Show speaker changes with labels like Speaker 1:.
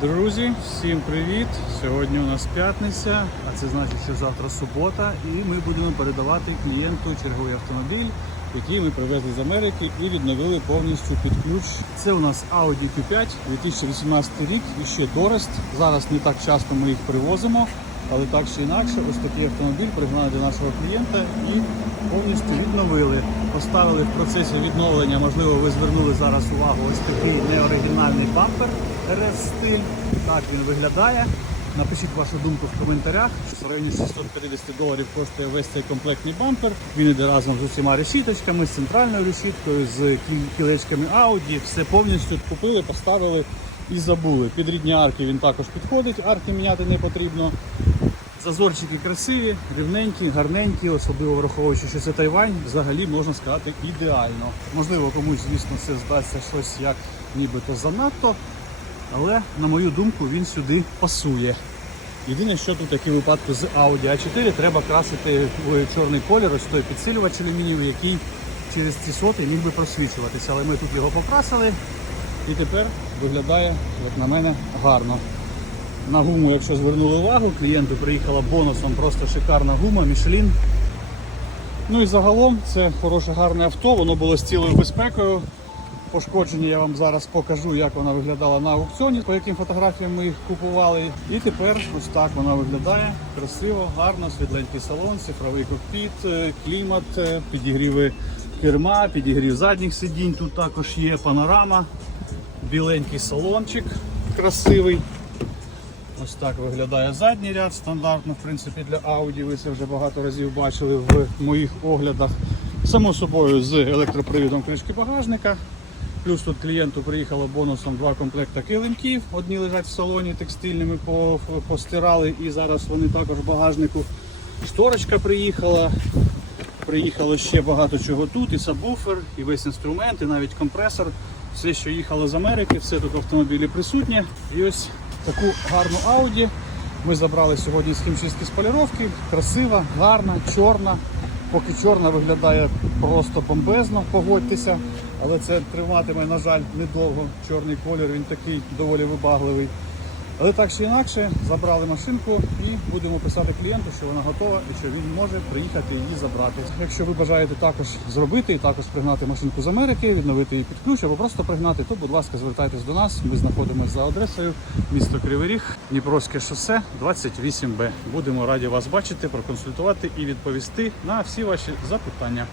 Speaker 1: Друзі, всім привіт! Сьогодні у нас п'ятниця, а це значить, що завтра субота, і ми будемо передавати клієнту черговий автомобіль, який ми привезли з Америки і відновили повністю під ключ. Це у нас Audi Q5 2018 рік і ще Дорест. Зараз не так часто ми їх привозимо, але так чи інакше, ось такий автомобіль пригнали до нашого клієнта і повністю відновили. Поставили в процесі відновлення, можливо, ви звернули зараз увагу ось такий неоригінальний бампер rs. Так він виглядає. Напишіть вашу думку в коментарях. В районі 650 доларів коштує весь цей комплектний бампер. Він іде разом з усіма решіточками, з центральною решіткою, з кіл- кілечками Audi. Все повністю купили, поставили і забули. Під рідні арки він також підходить, арки міняти не потрібно. Зазорчики красиві, рівненькі, гарненькі, особливо враховуючи, що це Тайвань, взагалі можна сказати ідеально. Можливо, комусь, звісно, це здасться щось як нібито занадто, але на мою думку він сюди пасує. Єдине, що тут, як і в випадку з Audi A4, треба красити в чорний колір, ось той підсилювач алюмінієвий, який через ці соти міг би просвічуватися. Але ми тут його покрасили і тепер виглядає, як на мене, гарно. На гуму, якщо звернули увагу, клієнту приїхала бонусом просто шикарна гума, Michelin. Ну і загалом це хороше гарне авто, воно було з цілою безпекою. Пошкодження я вам зараз покажу, як вона виглядала на аукціоні, по яким фотографіям ми їх купували. І тепер ось так вона виглядає. Красиво, гарно, світленький салон, цифровий кокпіт, е, клімат, е, підігріви керма, підігрів задніх сидінь. Тут також є панорама, біленький салончик красивий. Ось так виглядає задній ряд, стандартно, в принципі, для Audi. Ви це вже багато разів бачили в моїх оглядах. Само собою з електропривідом кришки багажника. Плюс тут клієнту приїхало бонусом два комплекти килимків. Одні лежать в салоні текстильними, постирали і зараз вони також в багажнику. Шторочка приїхала. Приїхало ще багато чого тут, і сабвуфер, і весь інструмент, і навіть компресор. Все, що їхало з Америки, все тут в автомобілі присутнє. І ось таку гарну Audi ми забрали сьогодні з хімчистки з поліровки. Красива, гарна, чорна. Поки чорна виглядає просто бомбезно, погодьтеся. Але це триватиме, на жаль, недовго. Чорний колір, він такий доволі вибагливий. Але так чи інакше, забрали машинку і будемо писати клієнту, що вона готова і що він може приїхати її забрати. Якщо ви бажаєте також зробити і також пригнати машинку з Америки, відновити її під ключ або просто пригнати, то будь ласка, звертайтесь до нас. Ми знаходимося за адресою місто Кривий Ріг, Дніпровське шосе 28Б. Будемо раді вас бачити, проконсультувати і відповісти на всі ваші запитання.